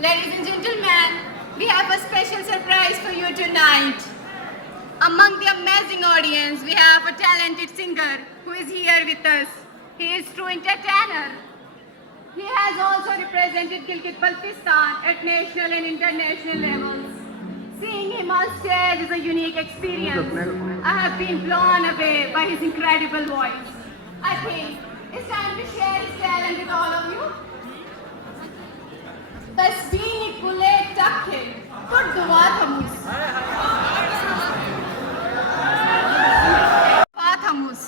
Ladies and gentlemen, we have a special surprise for you tonight. Among the amazing audience, we have a talented singer who is here with us. He is true entertainer. He has also represented Gilgit-Baltistan at national and international levels. Seeing him on stage is a unique experience. I have been blown away by his incredible voice. I think it's time to share his talent with all of you. Tasbih kule takke, tur dua thamus. Thamus.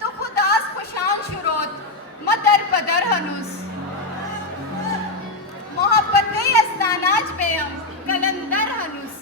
To khudas khushan shurot, madar padar hanus. Mohabbat-e astanaj beam, kalandar hanus.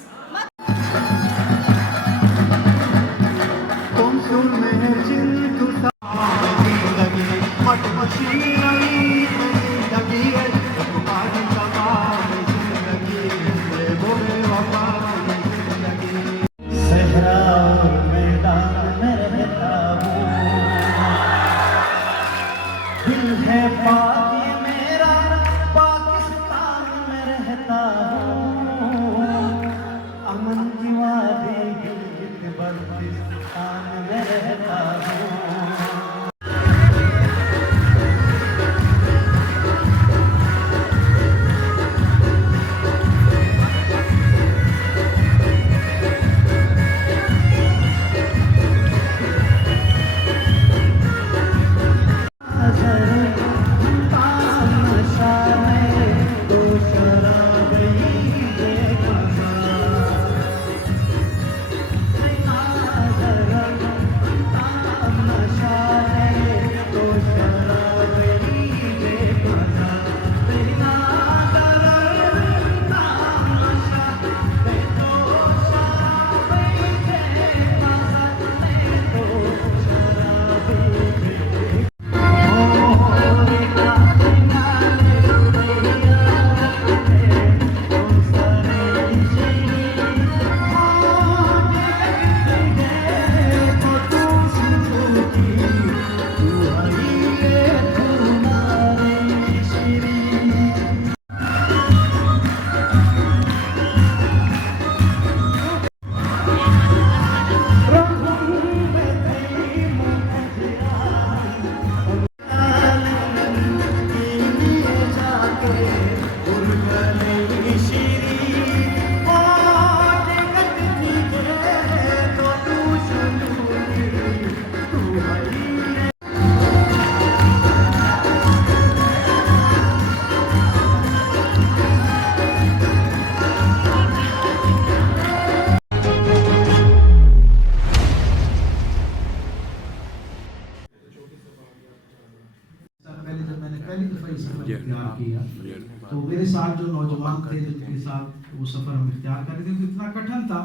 تو میرے ساتھ جو نوجوان تھے جن کے ساتھ وہ سفر ہم اختیار کر رہے تھے تو اتنا کٹھن تھا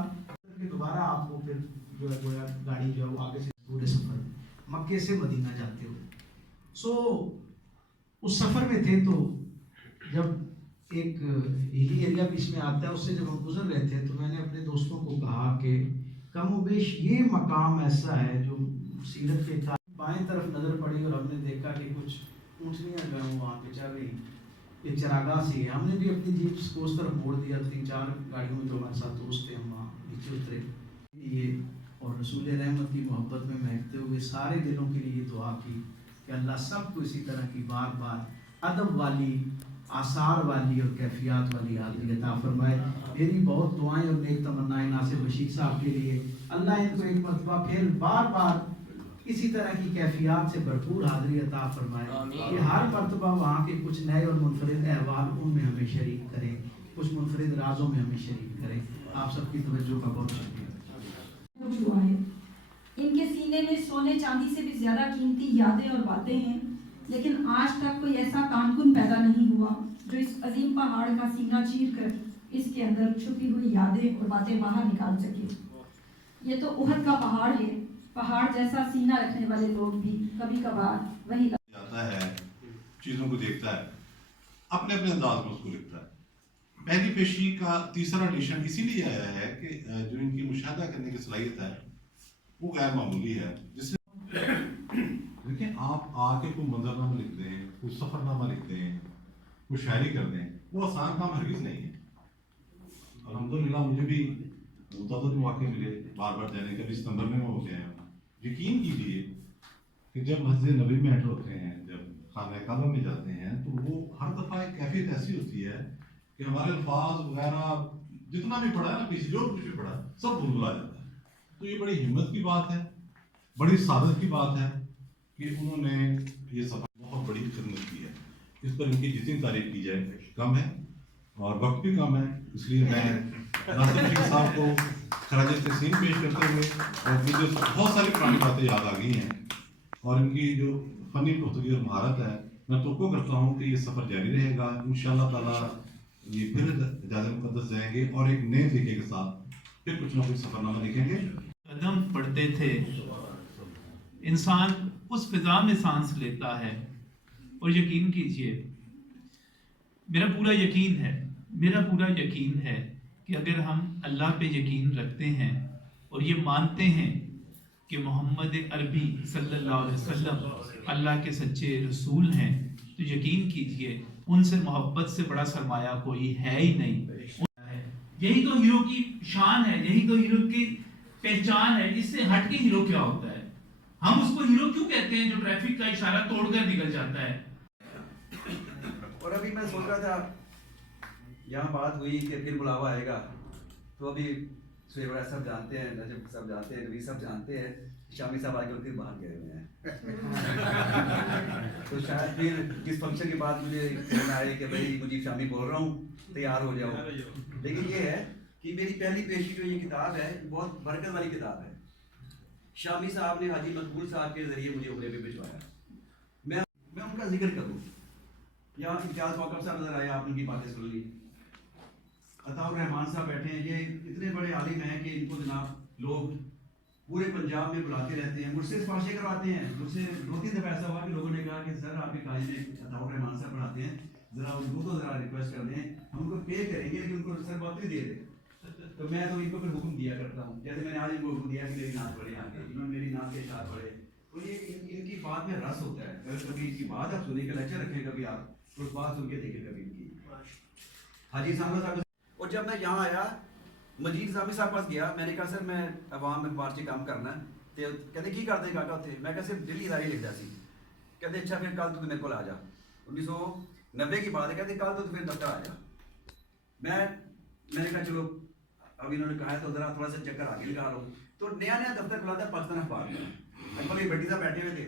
کہ دوبارہ آپ کو پھر جو ہے گویا گاڑی جو ہے وہ آگے سے پورے سفر مکے سے مدینہ جاتے ہوئے سو اس سفر میں تھے تو جب ایک ہلی ایریا بیچ میں آتا ہے اس سے جب ہم گزر رہے تھے تو میں نے اپنے دوستوں کو کہا کہ کم و بیش یہ مقام ایسا ہے جو سیرت کے بائیں طرف نظر پڑی اور ہم نے دیکھا کہ کچھ اونٹنیاں جو ہیں وہاں پہ چل رہی ایک چراگاہ سی ہے. ہم نے بھی اپنی جیپ کو اس طرف موڑ دیا. 3-4 گاڑیوں میں جو ہمارے ساتھ دوست تھے ہم وہاں نیچے اترے یہ اور رسول رحمت کی محبت میں مہکتے ہوئے سارے دلوں کے لیے دعا کی کہ اللہ سب کو اسی طرح کی بار بار ادب والی آثار والی اور کیفیات والی حاضری عطا فرمائے. میری بہت دعائیں اور نیک تمنائیں ناصر بشیر صاحب کے لیے اللہ ان کو ایک مرتبہ پھر بار بار اسی طرح کی کیفیات سے بھرپور حاضری عطا فرمائے کہ ہر مرتبہ وہاں کے کچھ نئے اور منفرد احوال ان میں ہمیں شریک کریں, کچھ منفرد رازوں میں ہمیں شریک کریں. آپ سب کی توجہ کا بہت شکریہ. ان کے سینے میں سونے چاندی سے بھی زیادہ قیمتی یادیں اور باتیں ہیں, لیکن آج تک کوئی ایسا کانکن پیدا نہیں ہوا جو اس عظیم پہاڑ کا سینہ چیر کر اس کے اندر چھپی ہوئی یادیں اور باتیں باہر نکال سکے. ये तो उहद का पहाड़ है, पहाड़ जैसा सीना रखने वाले लोग भी कभी कभार वही आता है, चीज़ों को देखता है, अपने अपने अंदाज में उसको लिखता है। पहली पेशी का तीसरा एडिशन इसीलिए आया है कि जो इनकी मुशाहदा करने की सलाहियत है वो गैर मामूली है। जिससे देखिए, आप आके कोई मंजरनामा लिख दें, कोई सफरनामा लिख दें, कोई शायरी कर दें, वो आसान काम हरगिज़ नहीं है। अल्हम्दुलिल्लाह मुझे भी मुतअद्दिद मौके मिले बार बार जाने के, अभी सितंबर में हो गया है। यकीन कीजिए कि जब मस्जिद नबी में एंटर होते हैं, जब खाना काबा में जाते हैं, तो वो हर दफ़ा एक कैफियत ऐसी होती है कि हमारे अल्फाज वगैरह जितना भी पढ़ा है ना, पिछले जो कुछ भी पढ़ा सब भूल जाता है। तो ये बड़ी हिम्मत की बात है, बड़ी सादत की बात है कि उन्होंने ये सफ़र बहुत बड़ी खिदमत की है। इस पर इनकी जितनी तारीफ की जाए कम है, और वक्त भी कम है। इसलिए मैं नासिर शेख साहब को खराज तहसीन पेश करते हुए, और मुझे बहुत सारी पुरानी बातें याद आ गई हैं, और इनकी जो फ़नी पुख्तगी और महारत है, मैं तो करता हूँ कि ये सफ़र जारी रहेगा इंशाअल्लाह ताला। ये फिर इजाज़त मुक़द्दस जाएंगे और एक नए तरीके के साथ फिर कुछ ना कुछ सफ़रनामा लिखेंगे। कदम पढ़ते थे, इंसान उस फिजा में सांस लेता है। और यकीन कीजिए, मेरा पूरा यकीन है कि अगर हम अल्लाह पे यकीन रखते हैं और ये मानते हैं कि मोहम्मद अरबी सल्लल्लाहु अलैहि वसल्लम अल्लाह के सच्चे रसूल हैं, तो यकीन कीजिए उनसे मोहब्बत से बड़ा सरमाया कोई है ही नहीं। यही तो हीरो की शान है, यही तो हीरो की पहचान है। इससे हट के हीरो क्या होता है? हम उसको हीरो क्यों कहते हैं जो ट्रैफिक का इशारा तोड़कर निकल जाता है? और अभी मैं सोच रहा था, यहाँ बात हुई कि फिर बुलावा आएगा, तो अभी सुहेब सब जानते हैं, नजब सब जानते हैं, नबी सब जानते हैं, शामी साहब आगे फिर बाहर गए हुए हैं। तो शायद फिर किस फंक्शन के बाद मुझे फोन आए कि भाई मुझे शामी बोल रहा हूँ, तैयार हो जाओ। लेकिन ये है कि मेरी पहली पेशी जो ये किताब है, बहुत बरकत वाली किताब है। शामी साहब ने हाजी मकबूल साहब के जरिए मुझे उम्रे में भिजवाया। मैं उनका जिक्र करूँ, यहाँ इम्तियाज़ वाकफ साहब नजर आए, आप उनकी बातें सुन ली। अताउर रहमान साहब बैठे हैं, ये इतने बड़े आलिम हैं कि इनको जनाब लोग पूरे पंजाब में बुलाते रहते हैं, मुझसे सिफारिशें करवाते हैं। मुझसे 2-3 दफ़ा ऐसा हुआ कि लोगों ने कहा कि सर आपके कॉलेज में अताउर रहमान साहब पढ़ाते हैं, ज़रा उनको तो ज़रा रिक्वेस्ट कर दें, हम उनको पे करेंगे लेकिन उनको सर बहुत नहीं दे दें। तो मैं तो इनको फिर हुक्म दिया करता हूँ, जैसे मैंने आज इनको हुक्म दिया कि मेरी नात पढ़े आगे, इन्होंने मेरी नात के साथ पढ़े। तो ये इनकी बात में रस होता है। अगर कभी इनकी बात आप सुने, का लेक्चर रखें कभी आप, तो उस बात सुन के देखें कभी इनकी। हाजी साहब, और जब मैं यहाँ आया, मजीद साहब साहब पास गया, मैंने कहा सर मैं अवाम अखबार से काम करना है, तो कहते की करते काका उत्थे? मैं कहा सिर्फ दिल्ली दारी लिखता सी। कहते अच्छा फिर कल तो मेरे को आ जा। 1990 की बात है, कहते कल तो फिर दफ्तर आ जा। मैंने कहा चलो, अब इन्होंने कहा है तो ज़रा थोड़ा सा चक्कर आगे लगा लो। तो नया दफ्तर खुला था पाकिस्तान अखबार में, अकबर की बेटी साहब बैठे हुए थे,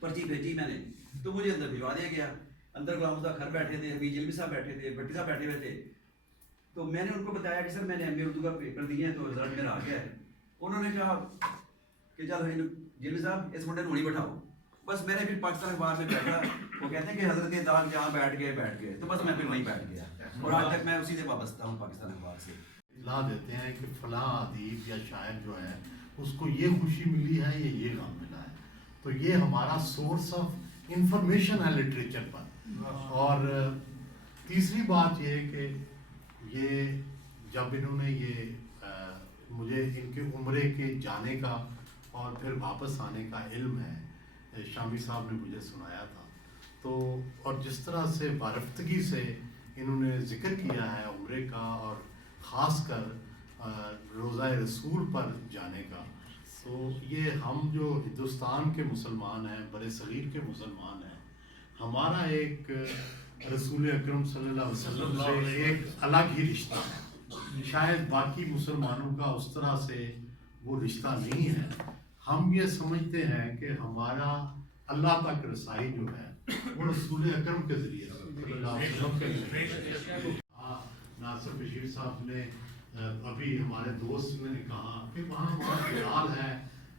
पर्ची भेजी मैंने, तो मुझे अंदर भिजवा दिया गया। अंदर गुलाम मुस्तफा खर बैठे थे, हबीब जलवी साहब बैठे थे, भट्टी साहब बैठे हुए थे। तो मैंने उनको बताया कि सर मैंने एमए उर्दू का पेपर दिया है, तो रिजल्ट मेरा आ गया है। उन्होंने कहा कि चल जलवी साहब इस मुंडे नूड़ी बैठाओ। बस मैंने फिर पाकिस्तान अखबार में बैठा, वो कहते हैं कि हजरत दाग जहाँ बैठ गए, तो बस मैं फिर वहीं बैठ गया, और आज तक मैं उसी से वाबस्ता हूँ पाकिस्तान अखबार से। इत्तला देते हैं कि फलां अदीब या शायर जो है उसको ये खुशी मिली है या ये गम मिला है, तो ये हमारा सोर्स ऑफ इंफॉर्मेशन है लिटरेचर पर। और तीसरी बात ये है कि ये जब इन्होंने ये मुझे इनके उम्रे के जाने का और फिर वापस आने का इल्म है, शामी साहब ने मुझे सुनाया था, तो और जिस तरह से बारफ्तगी से इन्होंने ज़िक्र किया है उम्रे का, और ख़ास कर रोज़ा रसूल पर जाने का, तो ये हम जो हिंदुस्तान के मुसलमान हैं, बड़े सगीर के मुसलमान हैं, हमारा एक रसूल अकरम सल्लल्लाहु अलैहि वसल्लम से एक अलग ही रिश्ता है। शायद बाकी मुसलमानों का उस तरह से वो रिश्ता नहीं है। हम ये समझते हैं कि हमारा अल्लाह तक रसाई जो है वो रसूल अकरम के ज़रिए सल्लल्लाहु अलैहि वसल्लम के ज़रिए। नासिर बशीर साहब ने अभी हमारे दोस्त ने कहा कि वहाँ हमारा जलाल है,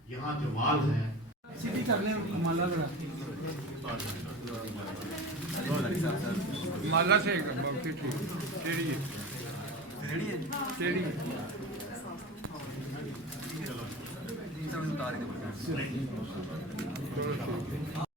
यहाँ जमाल है। सीधी कर लें माला माला से टेढ़ी है बता रहे थे